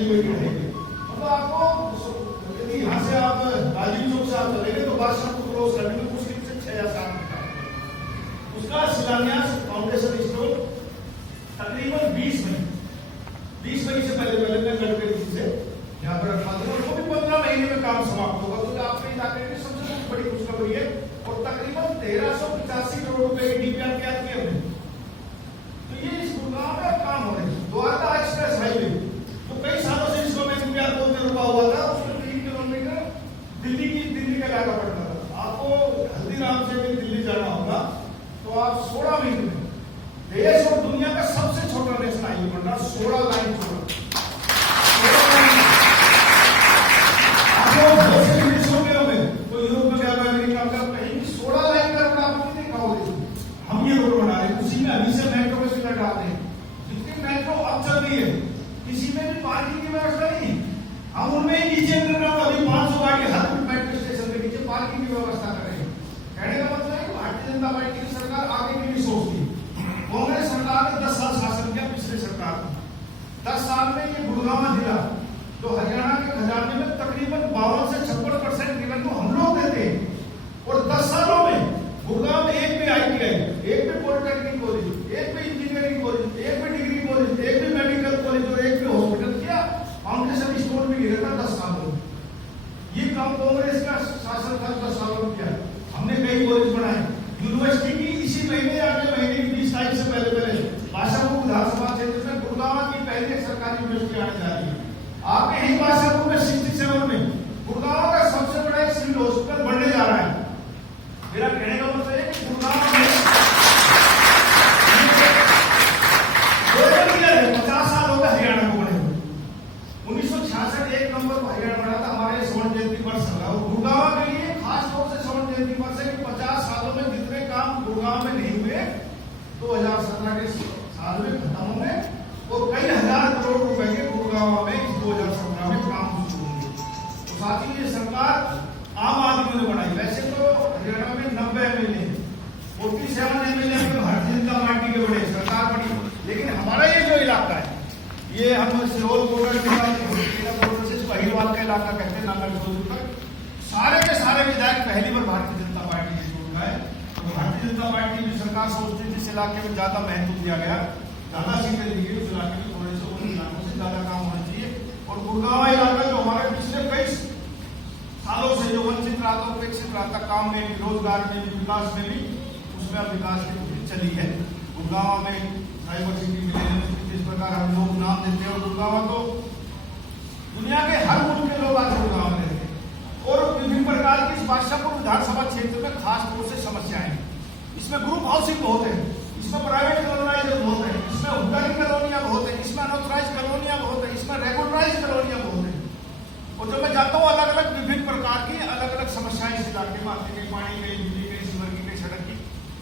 Elevated है। मतलब आपको यदि यहाँ से आप राजीव चौक से आप चलेंगे तो बादशाह को क्रॉस करने में मुश्किल से 6 या 7 मिनट। उसका शिलान्यास फाउंडेशन स्टोन तकरीबन 20 मई से पहले मैं गडकरी जी से यहाँ पर रखा था, और वो भी 15 महीने में काम समाप्त होगा। तो आपके इलाके की सबसे बड़ी खुशखबरी है। और तकरीबन 1385 करोड़ रुपए की डीपीआर तैयार की हमने। तो ये इस गुड़गांव में काम हो रहे हैं। द्वारका एक्सप्रेस हाईवे तो कई सालों से इसको में डीपीआर को रुका हुआ था, उसमें 3 किलोमीटर दिल्ली का इलाका पड़ता था। आपको हल्दीराम से भी दिल्ली जाना होगा तो आप 16 मिनट में देश और दुनिया का सबसे छोटा नेशनल हाईवे बन रहा, 16 लाइन छोटा। किसी में भी पार्किंग की व्यवस्था नहीं, हम उनमें ही नीचे अंडरग्राउंड अभी 500 गाड़ी हर मेट्रो स्टेशन के नीचे पार्किंग की व्यवस्था करेंगे। कहने का मतलब है कि भारतीय जनता पार्टी की सरकार आगे की नहीं सोचती। कांग्रेस सरकार ने 10 साल शासन किया, पिछले सरकार 10 साल में ये गुड़गांव जिला तो हरियाणा के खजाने में तकरीबन 52 से 56% रेवेन्यू हम लोग देते हैं। और 10 सालों में गुड़गांव में एक भी ITI, एक भी पॉलिटेक्निक कॉलेज, एक भी इंजीनियरिंग कॉलेज, एक भी डिग्री कॉलेज, एक भी मेडिकल कॉलेज और एक भी हॉस्पिटल किया। फाउंडेशन स्टोन भी गिरा था 10 सालों में। ये काम कांग्रेस का शासन था 10 सालों में किया। हमने कई कॉलेज बनाए। यूनिवर्सिटी की इसी महीने अगले महीने की 20 तारीख से पहले बादशाहपुर विधानसभा क्षेत्र में गुड़गांव की पहली सरकारी यूनिवर्सिटी आने जा रही है। आपके ही बादशाहपुर में 67 में गुड़गांव का सबसे बड़ा एक सिविल हॉस्पिटल बनने जा रहा है। मेरा कहने का मतलब है कि गुड़गांव में 50 साल हो गए हरियाणा को बने हुए। 1966 1 नवंबर को हरियाणा बना था, हमारे स्वर्ण जयंती वर्ष चल रहा है। और गुड़गांव के लिए खास तौर से स्वर्ण जयंती वर्ष है कि 50 सालों में जितने काम गुड़गांव में नहीं हुए 2017 के साल में खत्म होंगे और कई हजार करोड़ रुपए के गुड़गांव में 2017 में काम शुरू होंगे। तो साथ ही ये सरकार आम आदमी ने बनाई। वैसे तो हरियाणा में 90 MLA 47 MLA Bharatiya Janata party के बड़े सरकार बनी, लेकिन हमारा ये जो इलाका है ये हम सिरोल बॉर्डर के साथ पहिलवाल का इलाका कहते हैं, नागर तक सारे के सारे विधायक पहली बार भारतीय जनता पार्टी से जुड़ गए। तो भारतीय जनता पार्टी की सरकार सोचती है जिस इलाके में ज्यादा महत्व दिया गया, ज्यादा सीटें दी गई, उस इलाके में थोड़े से उन इलाकों से ज्यादा काम होना चाहिए। और गुड़गांव इलाका जो हमारे पिछले कई सालों से जो वंचित रहा था, उपेक्षित रहा था, काम में भी, रोजगार में भी, विकास में भी, उसमें अब विकास की धूरी चली है। गुड़गांव में साइबर सिटी मिले, जिस प्रकार हम लोग नाम देते हैं, और गुड़गांव तो दुनिया के हर मुल्क के लोग आज गुड़गांव में रहते हैं। और विभिन्न प्रकार की इस बादशाहपुर विधानसभा क्षेत्र में खास तौर से समस्याएं, इसमें ग्रुप हाउसिंग बहुत है, इसमें प्राइवेट कॉलोनाइजर बहुत है, इसमें हुड्डा की कॉलोनियां बहुत है, इसमें अनऑथराइज कॉलोनियां बहुत है, इसमें रेगुलराइज कॉलोनियां बहुत है। और जब मैं जाता हूँ अलग अलग विभिन्न प्रकार की अलग अलग समस्याएं इस इलाके में आती है, पानी की, बिजली की, सीवर की, सड़क की।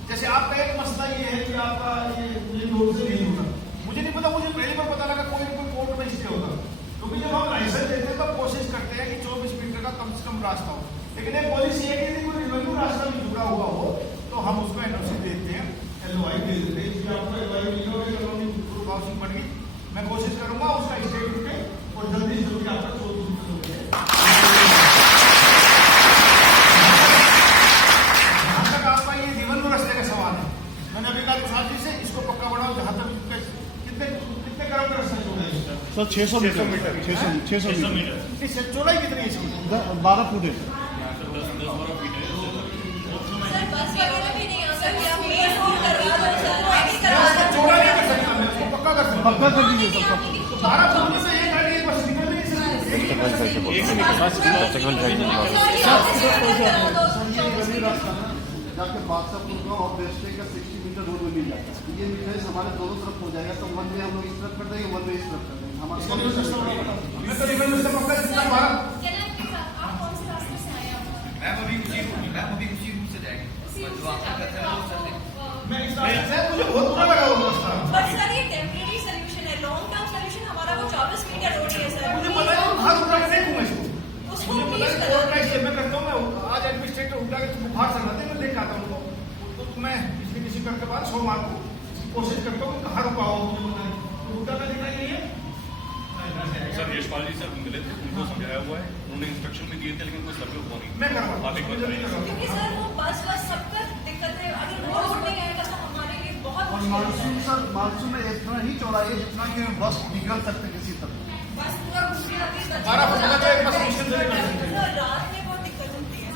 जैसे आपका एक मसला ये है कि आपका ये रोड से नहीं होगा, मुझे नहीं पता, मुझे पहली बार पता लगा कोई कोर्ट में स्टे होगा। क्योंकि जब हम लाइसेंस देते हैं तो कोशिश करते हैं कि 24 मीटर का कम से कम रास्ता हो, लेकिन एक पॉलिसी है कि यदि कोई रेवेन्यू रास्ता भी जुड़ा हुआ हो तो हम उसको NOC देते हैं, LOI दे देते हैं। इसलिए आपको LOI मिली होगी, कॉलोनी ग्रुप हाउसिंग बन गई। मैं कोशिश करूंगा उसका स्टे रुके और जल्दी से जल्दी आपका 24 मीटर हो जाए। जहां तक आपका ये जीवन रास्ते का सवाल है, मैंने अभी कहा साथी से इसको पक्का बढ़ाओ। जहां तक कितने करोड़ का रास्ता छोड़ा है सर? 600 metre 600 metre. चौड़ाई कितनी है इसकी? 12 फुट है। पक्का कर दीजिए सर। 12 फुट से एक गाड़ी एक बस निकल नहीं सकती। जाके बादशाहपुर का और वेस्टे का 60 मीटर रोड में मिल जाता है। ये मीटर हमारे दोनों तरफ हो जाएगा, तो वन वे हम लोग इस तरफ कर देंगे, वन वे इस तरफ कर देंगे। हमारे मुझे बहुत बुरा लगा वो रास्ता। सर ये टेम्परेरी सॉल्यूशन है, लॉन्ग टर्म सॉल्यूशन हमारा वो 24 मीटर रोड है सर। मुझे पता है हर उठा के देखूंगा इसको, उसको मुझे पता है कोर्ट का स्टे में करता हूँ। मैं आज एडमिनिस्ट्रेटर उठा के बुखार चल रहा था, मैं देख आता हूँ उनको, तो मैं किसी करके बाद 100 मार्क को कोशिश करता हूँ कहाँ रुका हो, मुझे पता है उठा का दिखाई नहीं है। लेखपाल जी सर मिले थे, उनको समझाया हुआ है, उन्होंने इंस्ट्रक्शन भी दिए थे, लेकिन कोई सर्वे हुआ नहीं। मैं करवाऊंगा। आप एक बार करिए। क्योंकि सर वो बस सबका दिक्कत है, अगर रोड नहीं आएगा तो हमारे लिए बहुत और मानसून सर, मानसून में इतना ही चौड़ा है जितना कि बस निकल सकते किसी तरह। बस पूरा घूम के आती है। 12 फुट का तो एक बस मुश्किल से निकल सकती है। रात में बहुत दिक्कत होती है।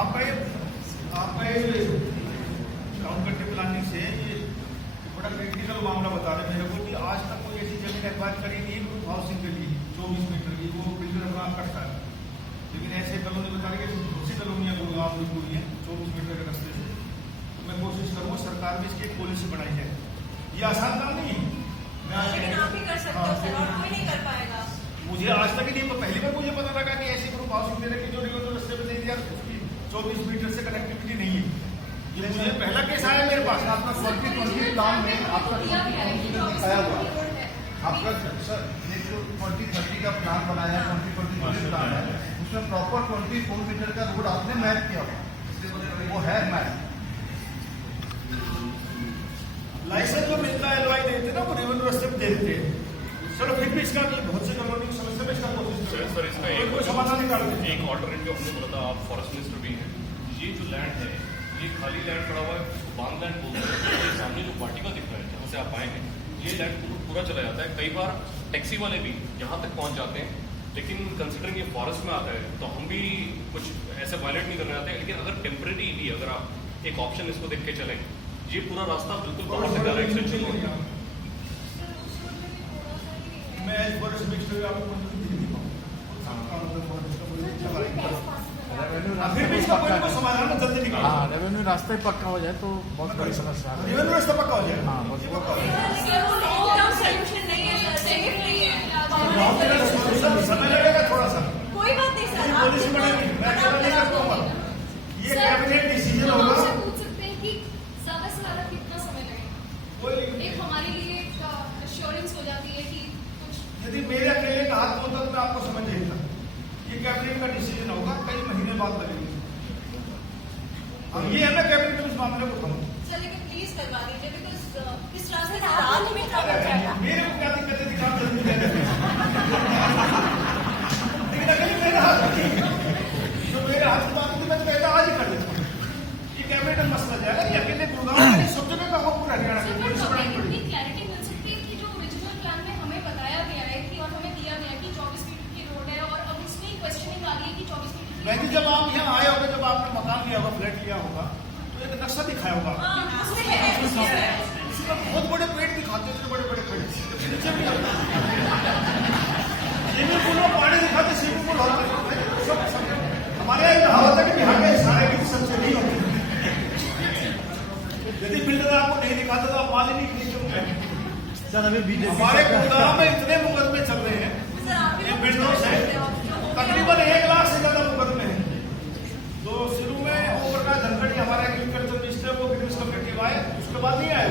आपका ये टाउन कंट्री प्लानिंग से ये बड़ा क्रिटिकल मामला बता रहे मेरे को कि आज तक कोई ऐसी जमीन एक्वायर करी नहीं है ग्रुप हाउसिंग के लिए 24 मीटर की, वो बिल्डर काम करता है। लेकिन ऐसे कॉलोनी बता रही है, दूसरी कॉलोनियाँ गुड़गांव में हुई है 24 मीटर के रास्ते से। तो मैं कोशिश करूँगा सरकार में इसकी एक पॉलिसी बनाई जाए। ये आसान काम नहीं है, लेकिन आप ही कर सकते हो सर, और कोई नहीं कर पाएगा। मुझे आज तक ही नहीं, पहली बार मुझे पता लगा कि ऐसी ग्रुप हाउसिंग देने की जो रिवर रास्ते में दे दिया, उसकी 24 मीटर से कनेक्टिविटी नहीं है। ये मुझे पहला केस आया मेरे पास। आपका 2020 प्लान में आपका 2020 दिखाया हुआ है। आपका सर ये जो 2030 का प्लान बनाया है, 2020 प्लान है, उसमें प्रॉपर 24 मीटर का रोड आपने मैप किया हुआ, वो है मैप। लाइसेंस जो मिलता है एलवाई देते ना, वो रेवेन्यू रास्ते में दे देते हैं। चलो फिर भी इसका बहुत से कॉलोनी की समस्या में इसका कोशिश करें सर इसका कोई समाधान निकाल दें। एक ऑल्टरनेटिव हमने बोला था, आप फॉरेस्ट मिनिस्टर भी हैं, ये जो लैंड है ये खाली लैंड पड़ा हुआ है, उसको बांध लैंड बोलते हैं। ये सामने जो वाटिका दिख रहा है जहाँ से आप आए हैं, ये लैंड पूरा चला जाता है। कई बार टैक्सी वाले भी यहाँ तक पहुँच जाते हैं, लेकिन कंसिडरिंग ये फॉरेस्ट में आता है तो हम भी कुछ ऐसे वायलेट नहीं करना चाहते। लेकिन अगर टेम्परेरी भी अगर आप एक ऑप्शन इसको देख के चलें, ये पूरा रास्ता बिल्कुल बाहर तक जा रहा है, एक्सटेंशन हो गया। मैं एज फॉरेस्ट मिनिस्टर आपको फिर भी इसका कोई ना कोई समाधान जल्दी निकालो। हाँ, रेवेन्यू रास्ता ही पक्का हो जाए तो बहुत बड़ी समस्या है। रेवेन्यू रास्ता पक्का हो जाए। हाँ, बस वो लेकिन वो लॉन्ग टर्म सॉल्यूशन नहीं है सर, सेफ नहीं है। समय लगेगा थोड़ा सा, कोई बात नहीं सर, आप पॉलिसी बनेगी, मैं अकेला नहीं कर पाऊंगा। ये कैबिनेट डिसीजन होगा। आपसे पूछ सकते हैं कि ज्यादा से ज्यादा कितना समय लगेगा? एक हमारे लिए एश्योरेंस हो जाती है कि कुछ यदि मेरे अकेले का हाथ होता तो मैं आपको समझ देता। ये कैबिनेट का डिसीजन होगा, कई महीने बाद लगेगी। अब ये है मैं कैबिनेट में इस मामले को उठाऊंगा। सर लेकिन प्लीज करवा दीजिए, बिकॉज इस रास्ते से रात में ट्रैवल जाएगा। मेरे को क्या दिक्कत है, काम जल्दी दे देते हैं। लेकिन अकेले मेरे हाथ जो मेरे हाथ की बात होती मैं तो कहता आज ही कर देता हूँ। ये कैबिनेट में मसला जाएगा, ये अकेले गुड़गांव में सब जगह का हो पूरा हरियाणा सर का पर पुलिस हमें बनानी इतनी पड़ेगी। क्लैरिटी मिल सकती है कि जो ओरिजिनल प्लान में हमें बताया गया है कि और हमें दिया गया है कि 24 फीट की रोड है, और अब उसमें क्वेश्चनिंग आ रही है कि 24 फीट की बहन जी, जब आप यहाँ आए होंगे, जब आपने मकान लिया होगा, फ्लैट लिया होगा, तो एक नक्शा दिखाया होगा। हाँ, उसमें है, उसमें है। इसमें बहुत बड़े पेड़ दिखाते थे, बड़े बड़े पेड़ नीचे भी स्विमिंग पूल में पानी दिखाते, स्विमिंग पूल होता सब। हमारे यहाँ कहावत है कि बिहार के सारे की सबसे नहीं होते। यदि बिल्डर आपको नहीं दिखाता तो आप माल ही नहीं खरीदते। सर अभी बीजेपी हमारे गुड़गांव में इतने मुकदमे चल रहे हैं, सर आप ये बिल्डर्स है, तकरीबन 1 लाख से ज्यादा मुकदमे हैं। तो शुरू में ओमप्रकाश धनखड़ हमारा एग्रीकल्चर मिनिस्टर वो ग्रीन्स कमेटी में आए, उसके बाद नहीं आए।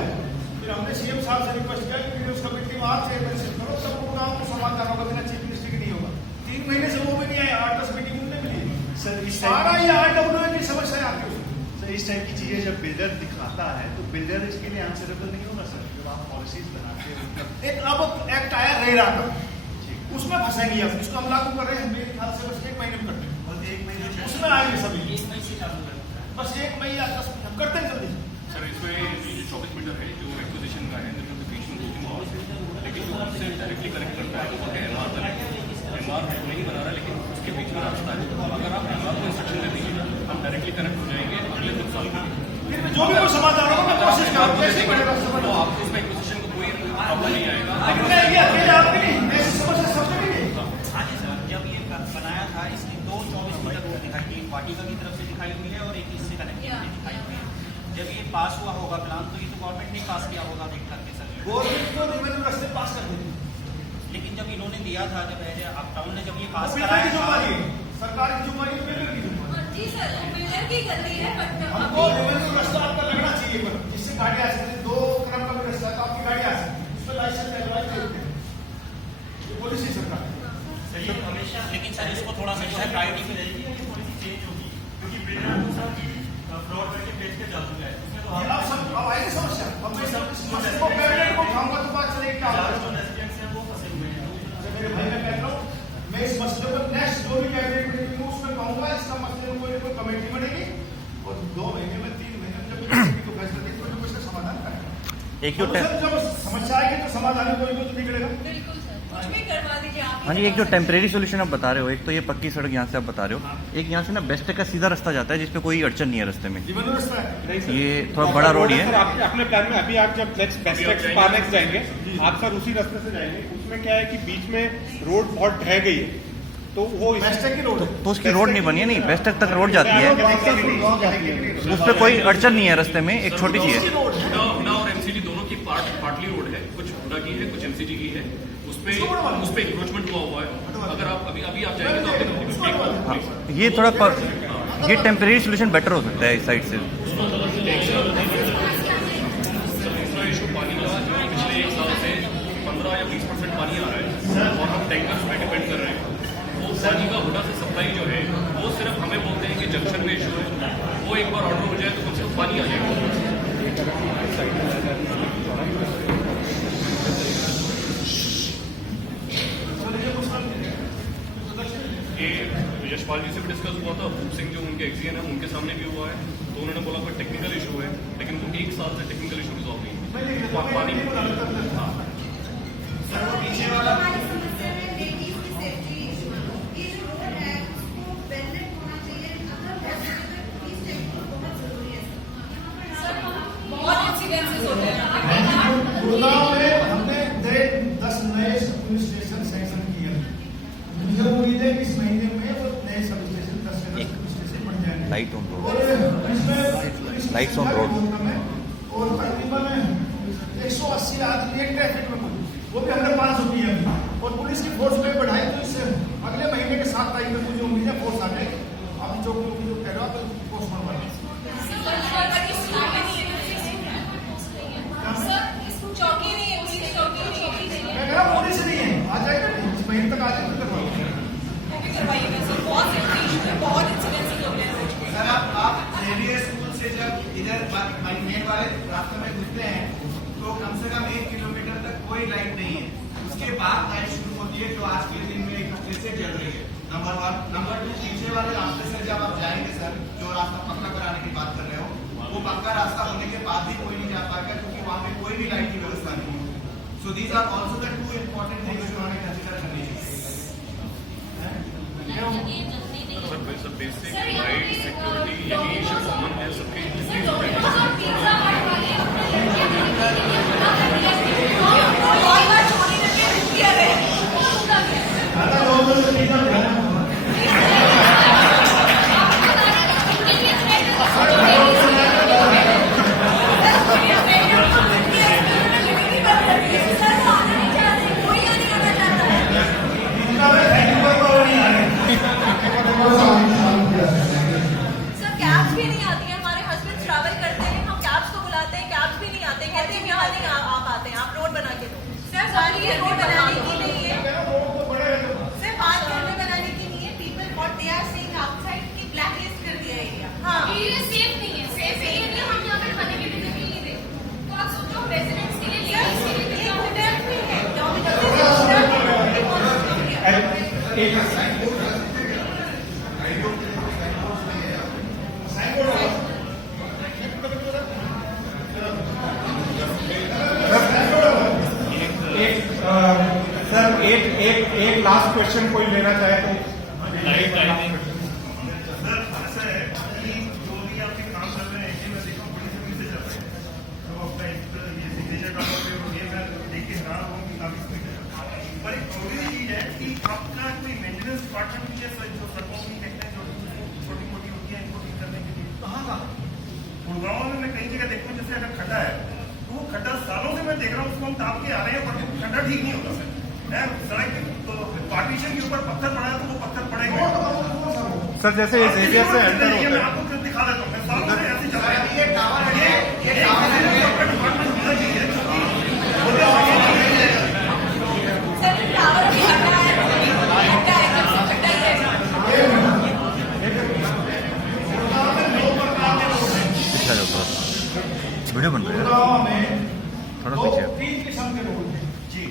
फिर हमने सीएम साहब से रिक्वेस्ट किया कि ग्रीन्स कमेटी में आप चेयरमैनशिप करो, तब गुड़गांव को समाधान होगा, बिना चीफ मिनिस्टर की नहीं होगा। 3 महीने से वो भी नहीं आए, 8-10 मीटिंग उनने मिली। सर इस सारा ये RWA की समस्या है आपकी। सर इस टाइप की चीजें जब बिल्डर दिखाता है तो बिल्डर इसके लिए आंसरेबल नहीं होगा सर, जब आप पॉलिसीज बनाते हैं। एक अब एक्ट आया रेरा का, उसमें फंसेंगे आप, इसको हम लागू कर रहे हैं मेरे ख्याल से बस 1 महीने में करते हैं, उसमें आएंगे सभी। बस 1 मई या 10 हम करते हैं जल्दी। सर इसमें ये जो 24 मीटर है जो एक्विजिशन का है, नोटिफिकेशन 2-3 आवर्स है, लेकिन जो उससे डायरेक्टली कनेक्ट करता है वो है MR कनेक्ट। MR नहीं बना रहा, लेकिन उसके बीच में रास्ता है। अगर आप MR को इंस्ट्रक्शन दे दीजिए, हम डायरेक्टली कनेक्ट हो जाएंगे अगले 2 साल में। फिर भी जो भी कोई समाधान होगा मैं कोशिश करूँगा, कैसे बनेगा तो आपको उसमें एक्विजिशन को कोई प्रॉब्लम नहीं आएगा। लेकिन मैं ये अकेले आपके नहीं, ऐसी समस्या सबके लिए नहीं। जब है आप टाउन ने जब ये पास बिल्डर कराया की जुम्मेवारी है, सरकार की जुम्मेवारी है, बिल्डर की जुम्मेवारी जी सर, बिल्डर की गलती है, बट हमको रेवेन्यू रास्ता आपका लगना चाहिए, पर जिससे गाड़ी आ सकती है, 2 क्रम का भी रास्ता है, तो आपकी गाड़ी आ सकती है, उसमें लाइसेंस लगवाई देते हैं, ये पॉलिसी सरकार है। ये हमेशा, लेकिन सर इसको थोड़ा सा जो है प्रायोरिटी में रहेगी या ये पॉलिसी चेंज होगी, क्योंकि बिल्डर को सर फ्रॉड करके बेच के जा चुका है, उसमें तो अब सब अब आएगी समस्या, अब मैं सब मसले को कैबिनेट को उठाऊंगा तो बात चलेगी क्या होगा। जो रेजिडेंट्स हैं वो फंसे हुए हैं। अच्छा मेरे भाई मैं कहता हूँ, मैं इस मसले को नेक्स्ट जो भी कैबिनेट मीटिंग में उसमें कहूंगा, इसका मसले में कोई कमेटी बनेगी और 2 महीने में 3 महीने में जब कमेटी को फैसला देगी तो इसका समाधान करेगा। एक जो जब समस्या आएगी तो समाधान कोई तो निकलेगा। बिल्कुल सर, कुछ भी करवा दीजिए आप। हाँ जी, एक जो टेम्परेरी सोल्यूशन आप बता रहे हो, एक तो ये पक्की सड़क यहाँ से आप बता रहे हो, एक यहाँ से ना बेस्ट का सीधा रास्ता जाता है जिसपे कोई अड़चन नहीं है रास्ते में, जीवन रास्ता है। ये थोड़ा बड़ा रोड ही सर है। आपके अपने प्लान में अभी आप जब नेक्स्ट बेस्ट पार्नेक्स जाएंगे आप सर उसी रास्ते से जाएंगे, उसमें क्या है कि बीच में रोड बहुत ढह गई है, तो वो बेस्ट की रोड है। तो उसकी रोड नहीं बनी है, नहीं बेस्ट तक रोड जाती है, उस पर कोई अड़चन नहीं है रास्ते में, एक छोटी सी है। हुडा और एमसीडी दोनों की पार्टली रोड है, कुछ हुडा की है, कुछ एमसीडी की है, उस पे इंक्रोचमेंट हुआ है। अगर आप अभी आप जाएंगे तो हाँ, आप ये थोड़ा ये टेम्परेरी सोल्यूशन बेटर हो सकता है इस साइड से। दूसरा इशू पानी का, जो पिछले 1 साल से 15 या 20% पानी आ रहा है और हम टैंकर्स पे डिपेंड कर रहे हैं। वो पानी का हुडा से सप्लाई जो है वो सिर्फ हमें बोलते हैं कि जंक्शन में इशू है, वो एक बार ऑर्डर हो जाए तो कम से कम पानी आ जाएगा। ये यशपाल जी से भी डिस्कस हुआ था, भूप सिंह जो उनके एक्सीएन है उनके सामने भी हुआ है, तो उन्होंने बोला कोई टेक्निकल इशू है, लेकिन वो 1 साल से टेक्निकल इशू रिजॉल्व नहीं है। पानी सर वो पीछे वाला हमारी समस्या है लेडीज की सेफ्टी इशू। ये जो रोड है उसको वेलनेट होना चाहिए, अगर पॉसिबल पुलिस चेक बहुत जरूरी है सर। बहुत इंसिडेंसेस होते हैं गुड़गांव में हमने 10 नए पुलिस स्टेशन सैंक्शन किए। मुझे उम्मीद है कि इस महीने में वो नए सब स्टेशन 10 से 10 पुलिस स्टेशन बन जाएंगे। लाइट ऑन रोड, और इसमें लाइट्स ऑन रोड। और तकरीबन 180 आदमी ट्रैफिक में, वो भी हमने 500 की है और पुलिस की फोर्स में बढ़ाई, तो इससे अगले महीने के 7 तारीख में मुझे उम्मीद है फोर्स आ जाएगी। आप जो कह रहे हो आप फोर्स मंगवा चौकी नहीं है, पुलिस चौकी नहीं है। मैं कह रहा हूँ पुलिस नहीं है, आ जाएगा इस महीने तक आ जाएगा तो करवाओ। वो भी करवाइएगा सर, बहुत सेफ्टी इशू है, बहुत इंसिडेंसेस होते हैं रोड पे। सर आप रेलवे स्कूल से जब इधर मेन वाले रास्ते में घुसते हैं तो कम से कम 1 किलोमीटर तक कोई लाइट नहीं है, उसके बाद लाइट शुरू होती है जो आज के दिन में एक हफ्ते से जल रही है। नंबर 1, नंबर 2 पीछे वाले रास्ते से जब आप जाएंगे सर, जो रास्ता पक्का कराने की बात कर रहे हो, वो पक्का रास्ता होने के बाद भी कोई नहीं जा पाएगा क्योंकि वहाँ पे कोई भी लाइट की व्यवस्था नहीं है। So these are also the 2 important things जो हमें कंसिडर करनी चाहिए। सर बेसिक लाइट सिक्योरिटी यही इशू कॉमन है सबके। पिज्जा हट वाले बहुत बार चोरी करके रुक गया है। सर कैब्स भी नहीं आती है, हमारे हस्बैंड ट्रैवल करते हैं, हम कैब्स को बुलाते हैं, कैब्स भी नहीं आते, कहते हैं यहाँ नहीं आप आते हैं, आप रोड बना के दो। सर सारी ये रोड बनाने की नहीं है, सर बात घर में बनाने की नहीं है। People what they are saying outside की ब्लैकलिस्ट कर दिया एरिया। हाँ ये सेफ नहीं है, सेफ नहीं है, हम यहाँ पे खाने की भी जगह नहीं दे। तो आप सोचो रेजिडेंट्स के लिए ये होटल भी है, सर एक लास्ट क्वेश्चन कोई लेना चाहे तो सर ऐसा है कि जो भी आपके काम कर रहे हैं मैं देखा हूँ बड़ी स्पीड से चल रहे हैं, तो आपका ये सिग्नेचर का ये मैं देख के हैरान हूँ कि काफी स्पीड है। पर एक छोटी सी चीज है कि आपका कोई मेंटेनेंस डिपार्टमेंट भी है जो सड़कों की कहते हैं जो छोटी मोटी होती है इनको ठीक करने के लिए कहाँ गुड़गांव में मैं कई जगह देखता हूँ, जैसे अगर खड्डा है तो वो खड्डा सालों से मैं देख रहा हूँ, उसको हम ताप के आ रहे हैं पर खड्डा ठीक नहीं होता सर। मैं सड़क तो पार्टीशन के ऊपर पत्थर पड़ा है तो वो पत्थर पड़ेगा। सर जैसे इस एरिया से एंटर मैं होता है आपको क्लिप दिखा देता हूँ, मैं सालों से ऐसे चला रहा हूँ। ये टावर है, ये ये टावर है। डिपार्टमेंट होना चाहिए, क्योंकि सर टावर भी हटा है, हटा है, कब से हटा ही है। अच्छा जो तो वीडियो बन रही है गुड़गांव में थोड़ा दो पीछे। 3 किस्म के रोड हैं जी।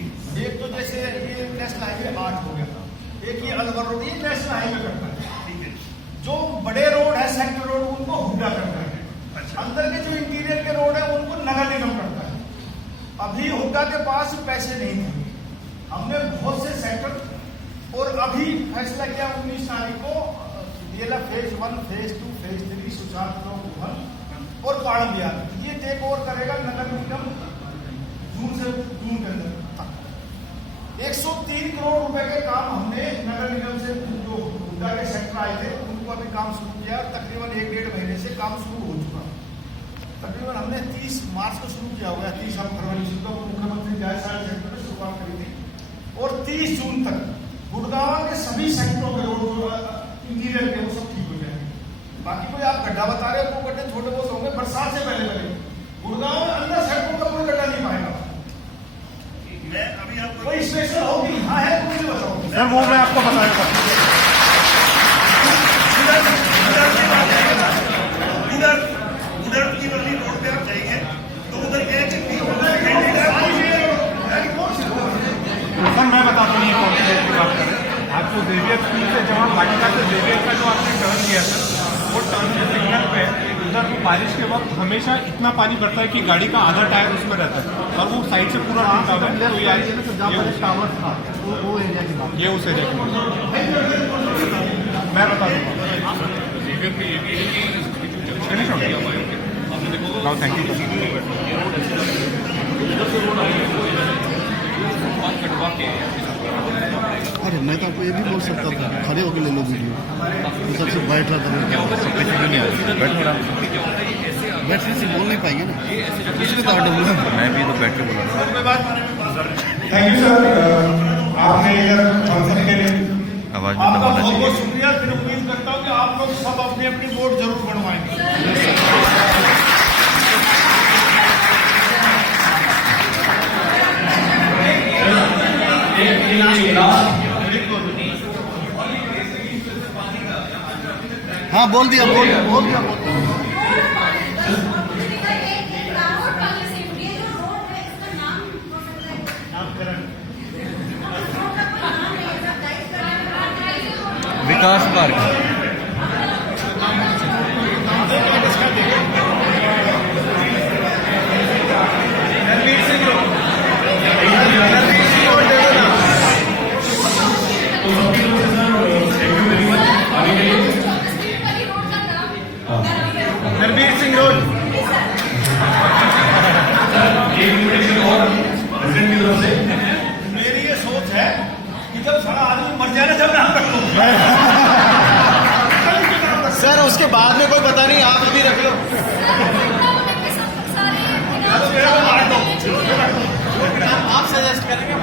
एक तो जैसे ये नेशनल हाईवे 8 हो गया था, एक ये अलवर रोड, ये नेशनल हाईवे करता है, ठीक है। जो बड़े रोड है सेक्टर रोड उनको हुड्डा करता है। अच्छा। अंदर के जो इंटीरियर के रोड है उनको नगर निगम करता है। अभी हुड्डा के पास पैसे नहीं थे, हमने बहुत से सेक्टर और अभी फैसला किया 19 तारीख को DLF phase 1, phase 2, phase 3 Sushant Chowk 1 और पाड़म बिहार ये टेक ओवर करेगा नगर निगम जून के अंदर तक। 103 करोड़ रुपए के काम हमने नगर निगम से जो हुड्डा के सेक्टर आए थे उनको अभी काम शुरू किया, तकरीबन 1-1.5 महीने से काम शुरू हो चुका। तकरीबन हमने 30 मार्च को शुरू किया हुआ है, 30 फरवरी से तो मुख्यमंत्री जायसवाल सेक्टर में शुरुआत करी थी और 30 जून तक गुड़गांव के सभी सेक्टरों के रोड इंटीरियर के वो सब ठीक हो जाएंगे। बाकी कोई आप गड्ढा बता रहे हो, वो गड्ढे छोटे बहुत होंगे, बरसात से पहले गुड़गांव में अंदर सड़कों का कोई गड्ढा नहीं पाएगा। मैं अभी आपको कोई स्पेशल होगी हाँ है तो मुझे बताओ सर, वो मैं आपको बताऊंगा। उधर की वाली रोड पे आप जाएंगे तो उधर क्या है कि सर मैं बताता हूँ ये कौन सी रोड की बात कर रहे हैं। आपको जेवियर स्कूल से जहाँ वाटिका से जेवियर का जो आपने टर्न किया था वो टर्न के सिग्नल पे उधर बारिश के वक्त हमेशा इतना पानी बढ़ता है कि गाड़ी का आधा टायर उसमें रहता है और वो साइड से पूरा टूटा हुआ है। तो ये टावर था वो एरिया की बात, ये उस एरिया की बात मैं बता दूँगा। फिनिश हो गया थैंक यू। अरे मैं तो आपको ये भी बोल सकता था खड़े होकर ले लो वीडियो, सबसे बैठ रहा था बैठ से बोल नहीं पाएंगे ना, इसलिए तो ऑर्डर बोला मैं भी तो बैठ के बोला था। थैंक यू सर, आपने इधर फंक्शन के लिए आवाज में आपका दबाना बहुत चाहिए। बहुत शुक्रिया। फिर उम्मीद करता हूँ कि आप लोग सब अपनी अपनी वोट जरूर बनवाएंगे। हाँ बोल दिया बोल दिया विकास पार्क नरबीर सिंह रोड मेरी ये सोच है कि जब सारा आदमी मर जाए ना जब नाम रख लो सर उसके बाद में कोई पता नहीं, आप अभी रख लो। आप सजेस्ट करेंगे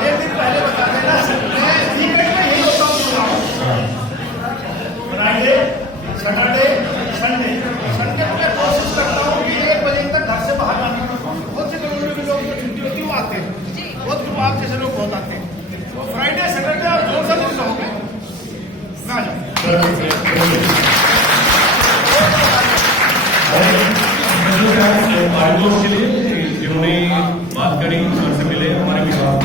एक दिन पहले बता देना, मैं सीक्रेट में यही होता हूँ। फ्राइडे, सैटरडे, संडे को मैं कोशिश करता हूँ कि 1 बजे तक घर से बाहर ना निकलूं। बहुत से करोड़ों के लोग छुट्टी होती वो आते हैं, बहुत आप जैसे लोग बहुत आते हैं। तो फ्राइडे सैटरडे आप जोर से दिन रहोगे ना जाओ। के लिए जिन्होंने बात करी, सर से मिले, हमारे विभाग